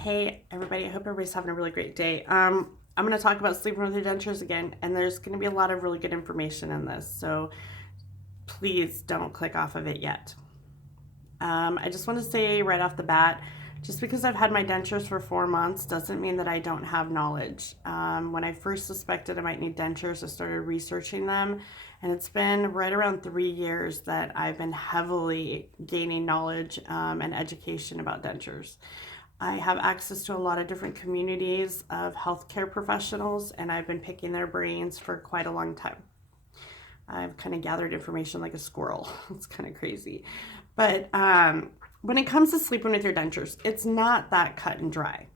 Hey everybody, I hope everybody's having a really great day. I'm going to talk about sleeping with your dentures again, and there's going to be a lot of really good information in this, so please don't click off of it yet. I just want to say right off the bat, just because I've had my dentures for 4 months doesn't mean that I don't have knowledge. When I first suspected I might need dentures, I started researching them, and it's been right around 3 years that I've been heavily gaining knowledge and education about dentures. I have access to a lot of different communities of healthcare professionals, and I've been picking their brains for quite a long time. I've kind of gathered information like a squirrel. It's kind of crazy. But when it comes to sleeping with your dentures, it's not that cut and dry.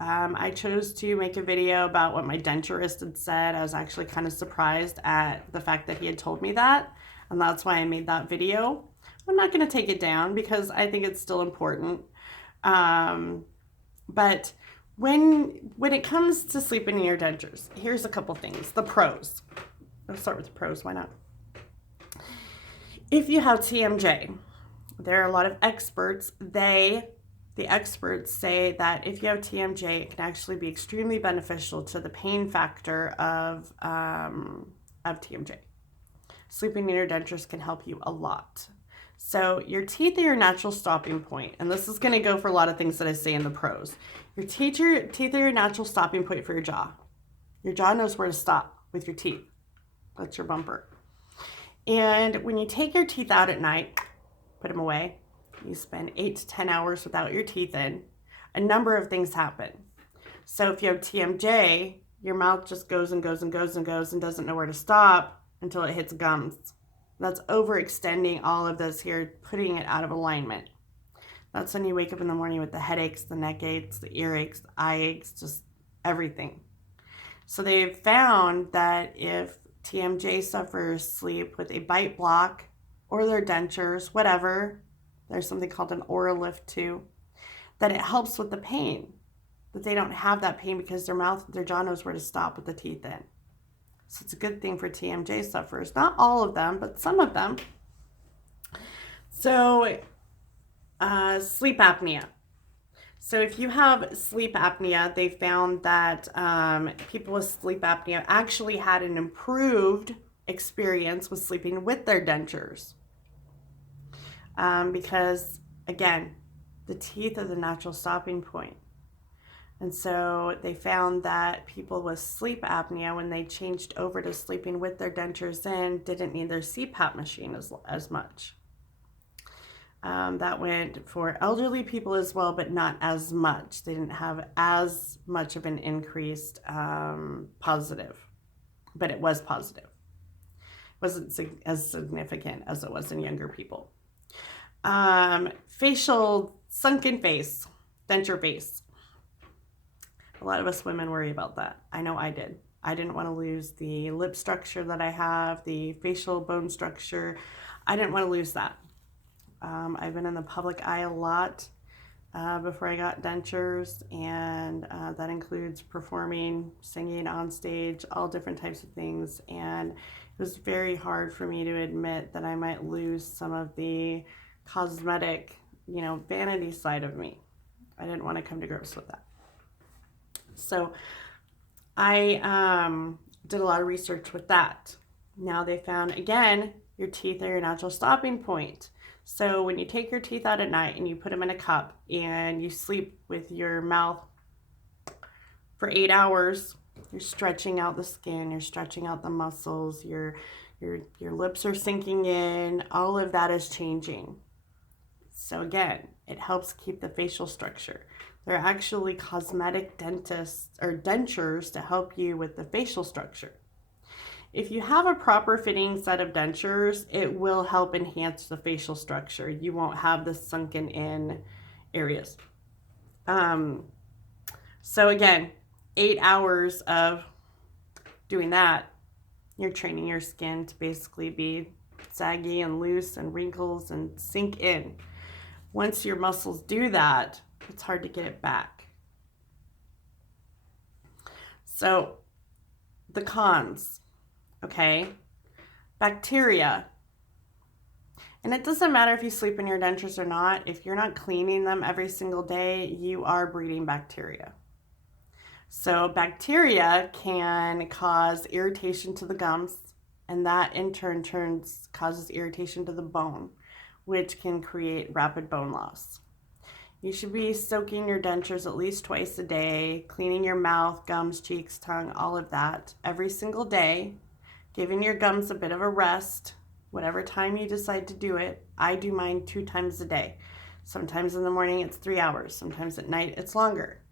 I chose to make a video about what my denturist had said. I was actually kind of surprised at the fact that he had told me that, and that's why I made that video. I'm not going to take it down because I think it's still important. But when it comes to sleeping in your dentures, here's a couple things. The pros. Let's start with the pros. Why not? If you have TMJ, there are a lot of experts. The experts say that if you have TMJ, it can actually be extremely beneficial to the pain factor of TMJ. Sleeping in your dentures can help you a lot. So your teeth are your natural stopping point, and this is going to go for a lot of things that I say in the pros. Your teeth are your natural stopping point for your jaw. Your jaw knows where to stop with your teeth. That's your bumper. And when you take your teeth out at night, put them away, you spend 8 to 10 hours without your teeth in, a number of things happen. So if you have TMJ, your mouth just goes and goes and goes and goes and doesn't know where to stop until it hits gums. That's overextending all of this here, putting it out of alignment. That's when you wake up in the morning with the headaches, the neck aches, the earaches, the eye aches, just everything. So they've found that if TMJ sufferers sleep with a bite block or their dentures, whatever, there's something called an oral lift too, that it helps with the pain, that they don't have that pain because their jaw knows where to stop with the teeth in. So it's a good thing for TMJ sufferers. Not all of them, but some of them. So sleep apnea. So if you have sleep apnea, they found that people with sleep apnea actually had an improved experience with sleeping with their dentures. Because, again, the teeth are the natural stopping point. And so they found that people with sleep apnea, when they changed over to sleeping with their dentures in, didn't need their CPAP machine as much. That went for elderly people as well, but not as much. They didn't have as much of an increased positive, but it was positive. It wasn't as significant as it was in younger people. Facial sunken face, denture face. A lot of us women worry about that. I know I did. I didn't want to lose the lip structure that I have, the facial bone structure. I didn't want to lose that. I've been in the public eye a lot before I got dentures, and that includes performing, singing on stage, all different types of things. And it was very hard for me to admit that I might lose some of the cosmetic, vanity side of me. I didn't want to come to grips with that. So I did a lot of research with that. Now they found, again, your teeth are your natural stopping point. So when you take your teeth out at night and you put them in a cup and you sleep with your mouth for 8 hours, you're stretching out the skin, you're stretching out the muscles, your lips are sinking in, all of that is changing. So again, it helps keep the facial structure. There are actually cosmetic dentists or dentures to help you with the facial structure. If you have a proper fitting set of dentures, it will help enhance the facial structure. You won't have the sunken in areas. So again, 8 hours of doing that, you're training your skin to basically be saggy and loose and wrinkles and sink in. Once your muscles do that, it's hard to get it back. So the cons, okay? Bacteria. And it doesn't matter if you sleep in your dentures or not. If you're not cleaning them every single day, you are breeding bacteria. So bacteria can cause irritation to the gums, and that in turn causes irritation to the bone, which can create rapid bone loss. You should be soaking your dentures at least twice a day, cleaning your mouth, gums, cheeks, tongue, all of that every single day, giving your gums a bit of a rest, whatever time you decide to do it. I do mine 2 times a day. Sometimes in the morning it's 3 hours. Sometimes at night it's longer.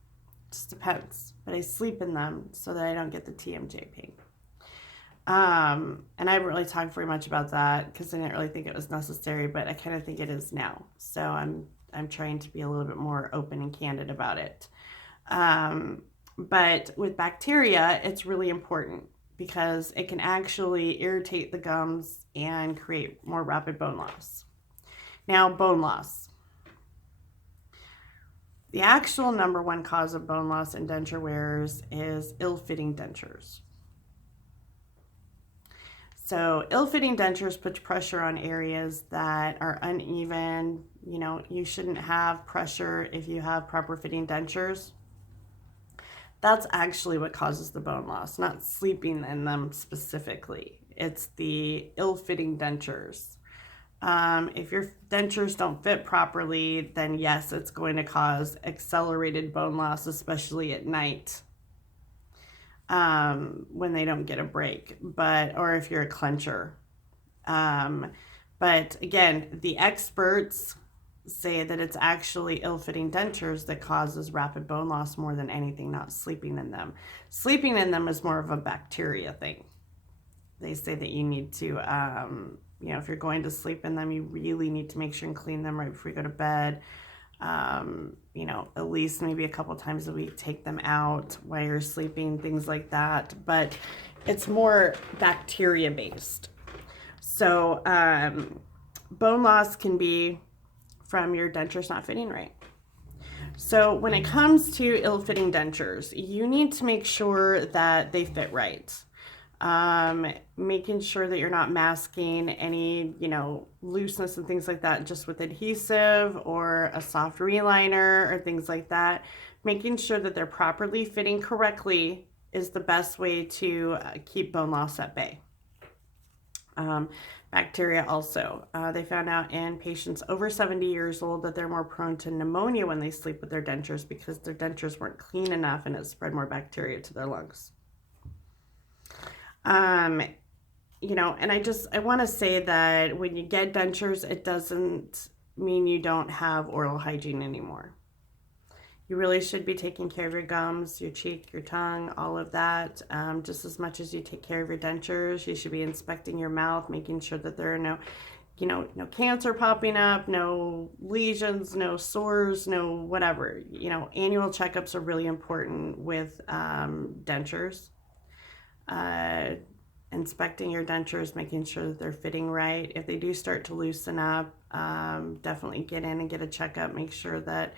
It just depends. But I sleep in them so that I don't get the TMJ pain. And I haven't really talked very much about that because I didn't really think it was necessary, but I kind of think it is now. So I'm trying to be a little bit more open and candid about it. But with bacteria, it's really important because it can actually irritate the gums and create more rapid bone loss. Now, bone loss. The actual number one cause of bone loss in denture wearers is ill-fitting dentures. So ill-fitting dentures put pressure on areas that are uneven. You know, you shouldn't have pressure if you have proper fitting dentures. That's actually what causes the bone loss, not sleeping in them specifically. It's the ill-fitting dentures. If your dentures don't fit properly, then yes, it's going to cause accelerated bone loss, especially at night. When they don't get a break, or if you're a clencher. But again, the experts say that it's actually ill-fitting dentures that causes rapid bone loss more than anything, not sleeping in them. Sleeping in them is more of a bacteria thing. They say that you need to, you know, if you're going to sleep in them, you really need to make sure and clean them right before you go to bed. You know, at least maybe a couple times a week, take them out while you're sleeping, things like that. But it's more bacteria based. So bone loss can be from your dentures not fitting right. So when it comes to ill-fitting dentures, you need to make sure that they fit right. Making sure that you're not masking any, you know, looseness and things like that just with adhesive or a soft reliner or things like that. Making sure that they're properly fitting correctly is the best way to keep bone loss at bay. Bacteria also. They found out in patients over 70 years old that they're more prone to pneumonia when they sleep with their dentures because their dentures weren't clean enough and it spread more bacteria to their lungs. You know, and I want to say that when you get dentures, it doesn't mean you don't have oral hygiene anymore. You really should be taking care of your gums, your cheek, your tongue, all of that, just as much as you take care of your dentures. You should be inspecting your mouth, making sure that there are no, you know, no cancer popping up, no lesions, no sores, no whatever. You know, annual checkups are really important with dentures. Inspecting your dentures, making sure that they're fitting right. If they do start to loosen up, definitely get in and get a checkup. Make sure that,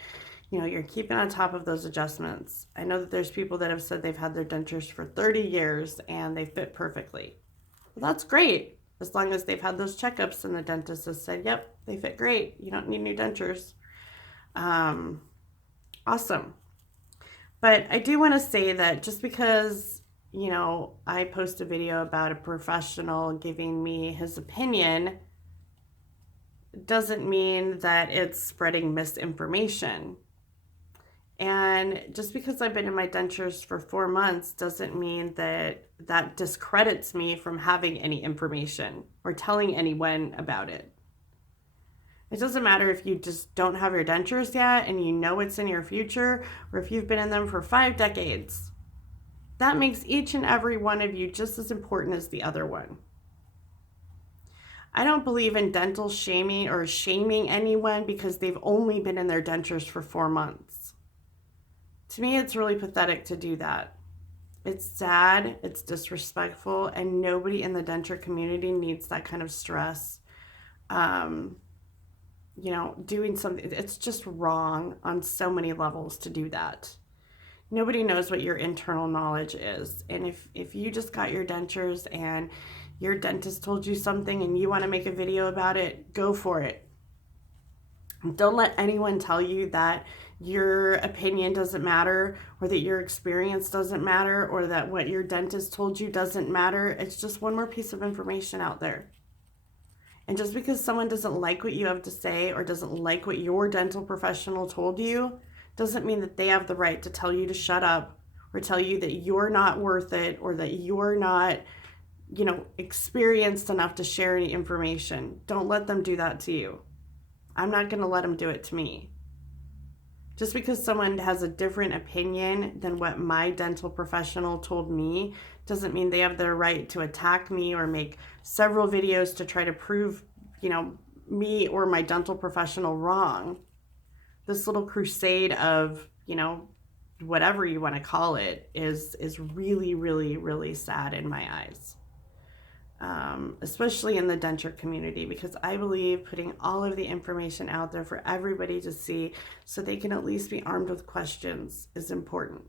you know, you're keeping on top of those adjustments. I know that there's people that have said they've had their dentures for 30 years and they fit perfectly. Well, that's great, as long as they've had those checkups and the dentist has said, yep, they fit great. You don't need new dentures. Awesome. But I do want to say that just because, you know, I post a video about a professional giving me his opinion doesn't mean that it's spreading misinformation. And just because I've been in my dentures for 4 months doesn't mean that that discredits me from having any information or telling anyone about it. It doesn't matter if you just don't have your dentures yet and you know it's in your future, or if you've been in them for 5 decades. That makes each and every one of you just as important as the other one. I don't believe in dental shaming or shaming anyone because they've only been in their dentures for 4 months. To me, it's really pathetic to do that. It's sad, it's disrespectful, and nobody in the denture community needs that kind of stress. You know, doing something, it's just wrong on so many levels to do that. Nobody knows what your internal knowledge is. And if you just got your dentures and Your dentist told you something and you want to make a video about it, go for it. Don't let anyone tell you that your opinion doesn't matter, or that your experience doesn't matter, or that what your dentist told you doesn't matter. It's just one more piece of information out there. And just because someone doesn't like what you have to say or doesn't like what your dental professional told you, doesn't mean that they have the right to tell you to shut up, or tell you that you're not worth it, or that you're not, experienced enough to share any information. Don't let them do that to you. I'm not going to let them do it to me. Just because someone has a different opinion than what my dental professional told me doesn't mean they have the right to attack me or make several videos to try to prove, me or my dental professional wrong. This little crusade of, whatever you want to call it is really, really, really sad in my eyes. Especially in the denture community, because I believe putting all of the information out there for everybody to see so they can at least be armed with questions is important.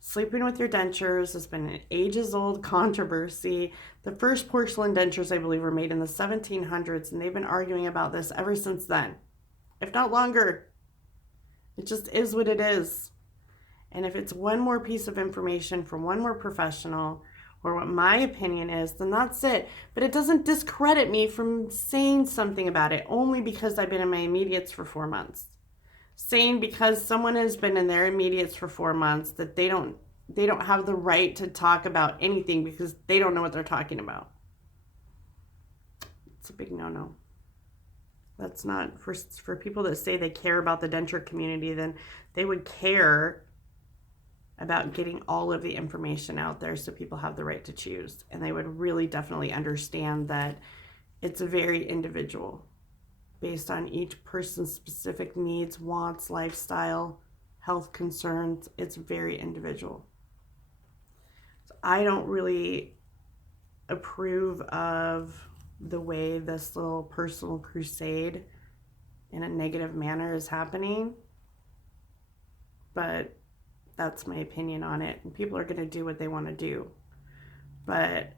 Sleeping with your dentures has been an ages-old controversy. The first porcelain dentures, I believe, were made in the 1700s, and they've been arguing about this ever since then, if not longer. It just is what it is. And if it's one more piece of information from one more professional, or what my opinion is, then that's it. But it doesn't discredit me from saying something about it only because I've been in my immediates for 4 months. Saying because someone has been in their immediates for 4 months that they don't have the right to talk about anything because they don't know what they're talking about. It's a big no-no. That's not for people that say they care about the denture community, then they would care about getting all of the information out there so people have the right to choose. And they would really definitely understand that it's very individual based on each person's specific needs, wants, lifestyle, health concerns. It's very individual. So I don't really approve of the way this little personal crusade in a negative manner is happening, but that's my opinion on it, and people are going to do what they want to do. But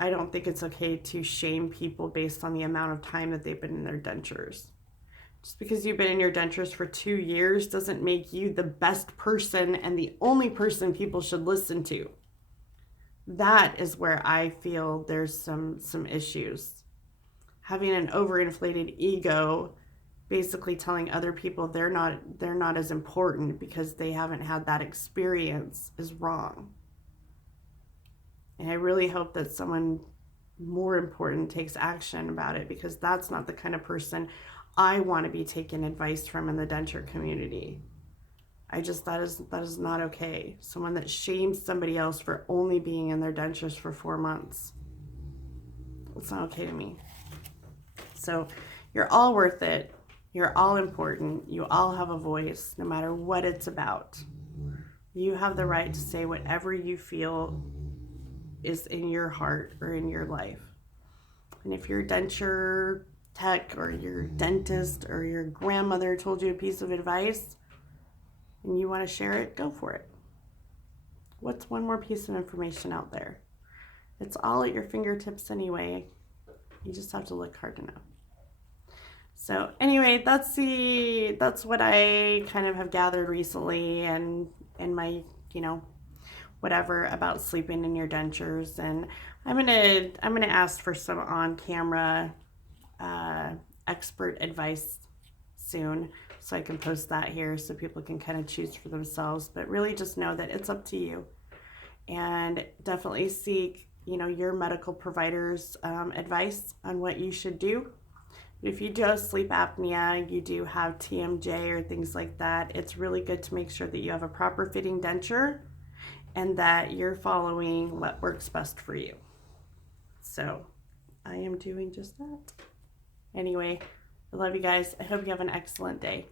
I don't think it's okay to shame people based on the amount of time that they've been in their dentures. Just because you've been in your dentures for 2 years doesn't make you the best person and the only person people should listen to. That is where I feel there's some issues. Having an overinflated ego, basically telling other people they're not as important because they haven't had that experience, is wrong. And I really hope that someone more important takes action about it, because that's not the kind of person I want to be taking advice from in the denture community. That is not okay. Someone that shames somebody else for only being in their dentures for 4 months. It's not okay to me. So you're all worth it. You're all important. You all have a voice, no matter what it's about. You have the right to say whatever you feel is in your heart or in your life. And if your denture tech or your dentist or your grandmother told you a piece of advice and you want to share it, go for it. What's one more piece of information out there? It's all at your fingertips anyway. You just have to look hard enough. So anyway, that's what I kind of have gathered recently, and in my, whatever about sleeping in your dentures. And I'm gonna ask for some on-camera expert advice soon, so I can post that here so people can kind of choose for themselves. But really just know that it's up to you, and definitely seek, your medical provider's advice on what you should do. If you do have sleep apnea, you do have TMJ or things like that, it's really good to make sure that you have a proper fitting denture and that you're following what works best for you. So I am doing just that. Anyway, I love you guys. I hope you have an excellent day.